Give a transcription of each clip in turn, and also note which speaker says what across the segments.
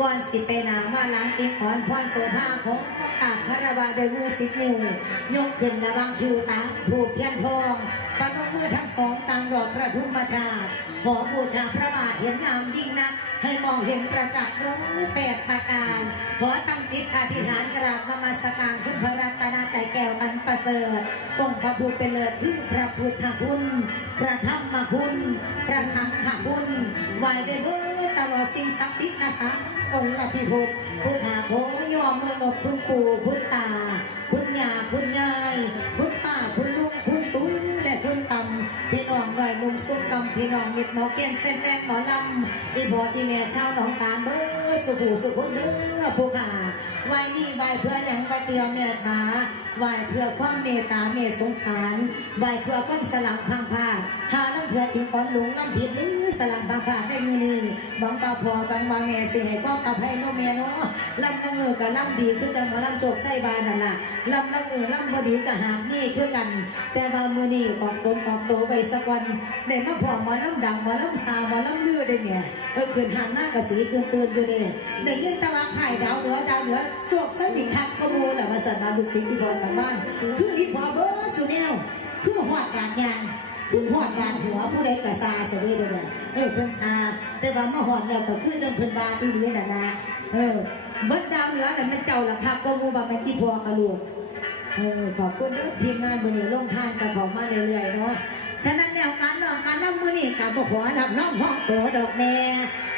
Speaker 1: ก่อนสิไปนามาล้างอีกขอนพรโสภาของกาบพระบาทโดยมือสิบนิ้วยกขึ้นระวางคิวตาถูกเทียนทองปนมมือทั้งสองต่างดอกประทุมประชาขอบูชาพระบาทเห็นงามยิ่งนัก ให้มองเห็นประจักษ์รู้แปดประการ ขอตั้งจิตอธิษฐานกราบนมัสการขึ้นพระรัตนตรัยแก้วอันประเสริฐองค์พระผู้เป็นเลิศที่พระพุทธคุณ พระธรรมคุณ พระสังฆคุณไหวได้เบิด ตลอสิ่งศักดิ์สิทธิ์นะสาตนละพิภพพุทธาโคยอมเมื่อนบคุณปู่คุณตาคุณย่าคุณยายคุณตาคุณลุงคุณสูงและคุณต่ำพี่น้องหน่อยหนุ่มสุกกำพี่น้องมิดหมอเกียนเป็นแฟนหมอลำอีบออีแม่ชาวหนองตาลเบิดสุขูสุขคนเด้อผู้ขาไหวนี่ไหวเพื่อหยังไปเตียวแม่ขาไหวเพื่อความเมตตาเมตสงสารไหวเพื่อความสลังพังผาหาลังเพื่ออิงอ่อนหลงลำผิดหรือ สลังพังผ้าได้มือนี้บังตาพอบังบางแม่เสิให้ความกับให้น้องแม่เนาะลำน้ำมือกับลำดีคือจังหมอลำโศกไส้บานนั่นล่ะลำน้ำมือลำบดีกับหามนี่คือกัน แต่ว่ามือนี้ออกตนออกโตไปสักวันได้มาพอหมอลำดังมอลำสาวมอลำเลือได้เนี่ยเออคืนหันหน้ากระสีเตือนเตือนอยู่เนี่ยได้ยินตะวันไข่ดาวเหนือดาวเหนือโศกสนิททักขโมยแหละมาสันนาลูกศิษย์อีพอสังบ้าน คืออีพอเบิร์สุเนลคือหอดกาดยาง คือหอดกาดหัวผู้ใดกระซาเสด็จเลยเออเพิ่นซาแต่ว่ามาหอดแล้วก็คือจังเพิ่นบาอีนี้น่ะนะเออเบิดดาวเหนือน่ะมันเจ้าละครับก็มูบ่ามันอีพอกระลูกเออขอบคุณเด้อทีมงานมือนี้ลงทานกับของมาเรื่อยๆเนาะฉะนั้นแล้วการลองการล่ำมือนี้กับบ่ขอรับน้องห้องโตดอกแม่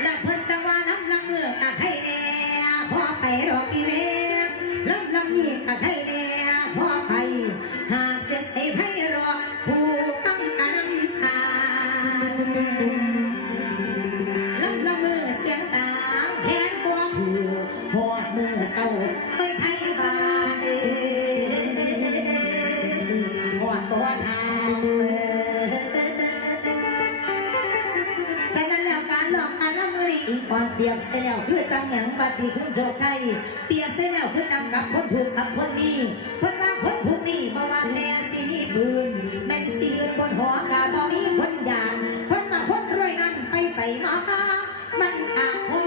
Speaker 1: และเพิ่นจะว่าลำลังเมื่อกับให้แน่พอไปดอกอีแม่ลำลังนี้กับให้ อนี้อีกอ่อนเปรียบเสียแล้วคือจังหยังปฏิขึ้นโชคชัยเปรียบเสียแล้วคือจังกับคนถูกกับคนนี้พิ่นว่าคนถูกนี่บ่ว่าแต่สีปืนแม่นสีนบนหัวกาบ่มีคนยานเพิ่นว่าคนรวยนั้นไปใส่มามันอาพอ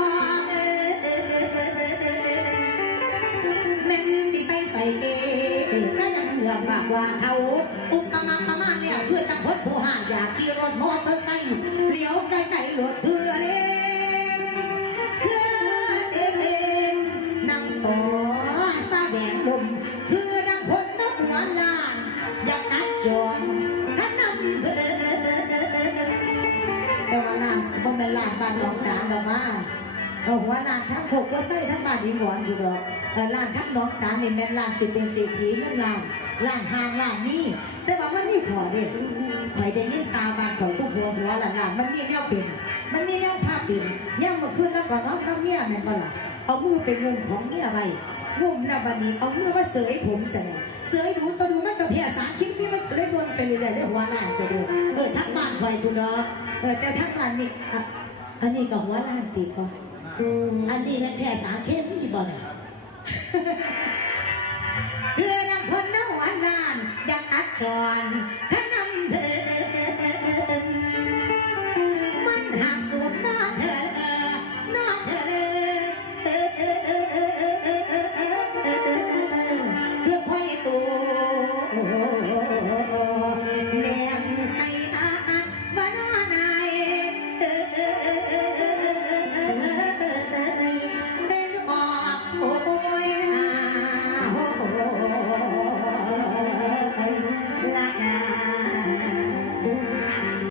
Speaker 1: เออเออเออเออเออเออเออแม่นสิใส่ใส่เอก็ยังเหลือมากกว่าเขาอุปมาประมาณแล้วเพื่อจะพดผู้หาอยากขี่รถมอเตอร์ไซค์เลี้ยวไกลๆรถเพื่อเล่ จอนขันนำเแต่ว่าร้านบ่แม่นร้านบ้านหนองจานดอกว่าเอาหัวร้านทั้งหกก็ใส่ทั้งบ้านอีหวนอยู่ดอกแต่ร้านทั้งหนองจานนี่แม่นร้านสิเป็นเศรษฐีเงินล้านร้านหางร้านนี้แต่ว่ามันมีพอเด้ข่อยได้ยินซาวบ้านข่อยทุกหัวหัวหลานมันมีแนวเป็น มันมีแนวภาพเป็นแนวมื่อคืนแล้วก็น้องน้ำเมียแม่นบ่ล่ะเอามือไปงุมของเมียไว้ งุ่มแล้วบันี้เอาเมื่อมาเสยผมใส่เสยดูตัวดูมันก็เพียสารคิดนี่มันเลยโดนไปเรื่อยๆเลยหัวล้านจะเด้อเออทั้งบ้านข่อยพุ่นเนาะเออแต่ทั้งวันนี่อะอันนี้ก็หัวล้านติดก็อันนี้มันแค่สารเคมีบ่เนี่ยคือนักพน้ำหวานล้านอยากตัดจอน